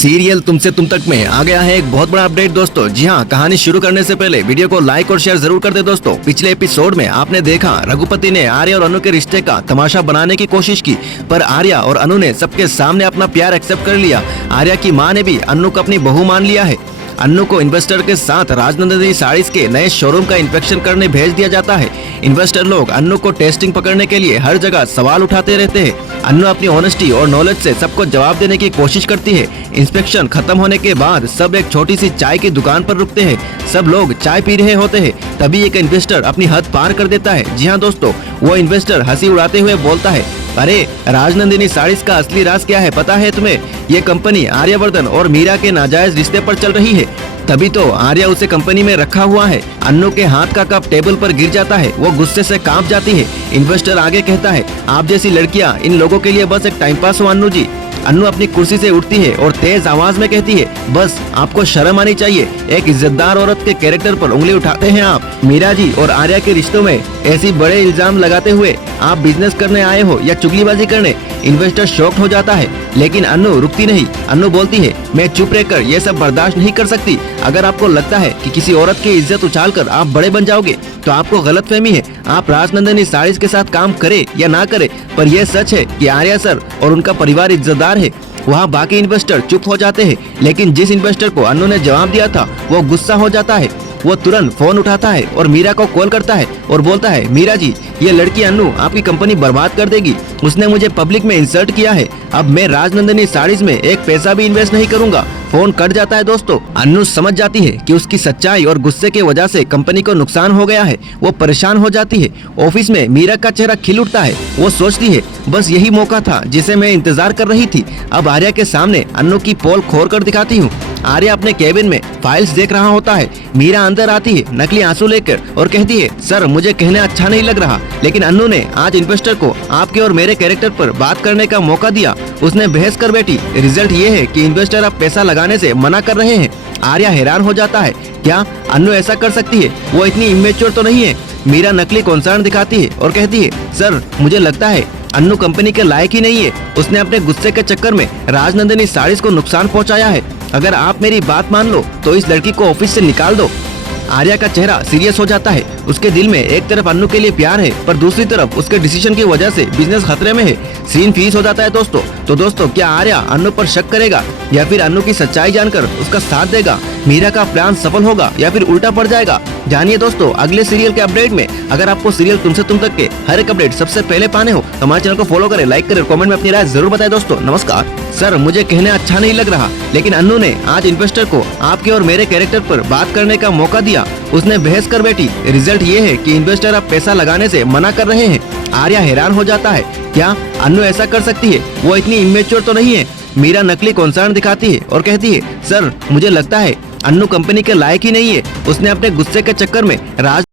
Serial तुमसे तुम तक में आ गया है एक बहुत बड़ा अपडेट दोस्तों। जी हाँ, कहानी शुरू करने से पहले वीडियो को लाइक और शेयर जरूर कर दे दोस्तों। पिछले एपिसोड में आपने देखा रघुपति ने आर्या और अनु के रिश्ते का तमाशा बनाने की कोशिश की, पर आर्या और अनु ने सबके सामने अपना प्यार एक्सेप्ट कर लिया। आर्या की माँ ने भी अनु को अपनी बहू मान लिया है। अनु को इन्वेस्टर के साथ राजनंदिनी साड़ीज के नए शोरूम का इंस्पेक्शन करने भेज दिया जाता है। इन्वेस्टर लोग अनु को टेस्टिंग पकड़ने के लिए हर जगह सवाल उठाते रहते हैं। अनु अपनी ऑनेस्टी और नॉलेज से सबको जवाब देने की कोशिश करती है। इंस्पेक्शन खत्म होने के बाद सब एक छोटी सी चाय की दुकान पर रुकते हैं। सब लोग चाय पी रहे होते हैं, तभी एक इन्वेस्टर अपनी हद पार कर देता है। जी हाँ दोस्तों, वो इन्वेस्टर हंसी उड़ाते हुए बोलता है, अरे राजनंदिनी साड़ीज का असली राज क्या है पता है तुम्हें? ये कंपनी आर्यवर्धन और मीरा के नाजायज रिश्ते पर चल रही है। तभी तो आर्या उसे कंपनी में रखा हुआ है। अनु के हाथ का कप टेबल पर गिर जाता है, वो गुस्से से कांप जाती है। इन्वेस्टर आगे कहता है, आप जैसी लड़कियां इन लोगों के लिए बस एक टाइम पास हो अनु जी। अनु अपनी कुर्सी से उठती है और तेज आवाज में कहती है, बस आपको शर्म आनी चाहिए, एक इज्जतदार औरत के कैरेक्टर पर उंगली उठाते हैं आप। मीरा जी और आर्या के रिश्तों में ऐसी बड़े इल्जाम लगाते हुए आप बिजनेस करने आए हो या चुगलीबाजी करने? इन्वेस्टर शॉक्ड हो जाता है, लेकिन अनु रुकती नहीं। अनु बोलती है, मैं चुप रहकर ये सब बर्दाश्त नहीं कर सकती। अगर आपको लगता है कि किसी औरत की इज्जत उछालकर आप बड़े बन जाओगे तो आपको गलतफहमी है। आप राजनंदिनी साड़ीज के साथ काम करे या ना करे, पर यह सच है कि आर्या सर और उनका परिवार इज्जतदार है। वहाँ बाकी इन्वेस्टर चुप हो जाते हैं, लेकिन जिस इन्वेस्टर को अनु ने जवाब दिया था वो गुस्सा हो जाता है। वो तुरंत फोन उठाता है और मीरा को कॉल करता है और बोलता है, मीरा जी, ये लड़की अनु आपकी कंपनी बर्बाद कर देगी। उसने मुझे पब्लिक में इंसल्ट किया है। अब मैं राजनंदिनी साड़ीज में एक पैसा भी इन्वेस्ट नहीं करूंगा। फोन कट जाता है दोस्तों। अनु समझ जाती है कि उसकी सच्चाई और गुस्से की वजह से कंपनी को नुकसान हो गया है। वो परेशान हो जाती है। ऑफिस में मीरा का चेहरा खिल उठता है। वो सोचती है, बस यही मौका था जिसे मैं इंतजार कर रही थी। अब आर्या के सामने अनु की पोल खोल कर दिखाती हूँ। आर्या अपने केबिन में फाइल्स देख रहा होता है। मीरा अंदर आती है नकली आंसू लेकर और कहती है, सर मुझे कहने अच्छा नहीं लग रहा, लेकिन अनु ने आज इन्वेस्टर को आपके और मेरे कैरेक्टर पर बात करने का मौका दिया। उसने बहस कर बैठी। रिजल्ट ये है कि इन्वेस्टर अब पैसा लगाने से मना कर रहे हैं। आर्या हैरान हो जाता है, क्या अनु ऐसा कर सकती है? वो इतनी इमेच्योर तो नहीं है। मीरा नकली कंसर्न दिखाती है और कहती है, सर मुझे लगता है अनु कंपनी के लायक ही नहीं है। उसने अपने गुस्से के चक्कर में राजनंदिनी साड़ीज को नुकसान पहुंचाया है। अगर आप मेरी बात मान लो तो इस लड़की को ऑफिस से निकाल दो। आर्या का चेहरा सीरियस हो जाता है। उसके दिल में एक तरफ अनु के लिए प्यार है, पर दूसरी तरफ उसके डिसीजन की वजह से बिजनेस खतरे में है। सीन फ्रीज हो जाता है दोस्तों। तो दोस्तों, क्या आर्या अनु पर शक करेगा या फिर अनु की सच्चाई जानकर उसका साथ देगा? मीरा का प्लान सफल होगा या फिर उल्टा पड़ जाएगा? जानिए दोस्तों अगले सीरियल के अपडेट में। अगर आपको सीरियल तुमसे तुम तक के हर एक अपडेट सबसे पहले पाने हो तो हमारे चैनल को फॉलो करें, लाइक करें, कमेंट में अपनी राय जरूर बताएं दोस्तों। नमस्कार। सर मुझे कहने अच्छा नहीं लग रहा, लेकिन अनु ने आज इन्वेस्टर को आपके और मेरे कैरेक्टर पर बात करने का मौका दिया। उसने बहस कर बैठी। रिजल्ट ये है कि इन्वेस्टर अब पैसा लगाने से मना कर रहे हैं। आर्या हैरान हो जाता है, क्या अनु ऐसा कर सकती है? वो इतनी इमेच्योर तो नहीं है। मीरा नकली कंसर्न दिखाती है और कहती है, सर मुझे लगता है अनु कंपनी के लायक ही नहीं है। उसने अपने गुस्से के चक्कर में राज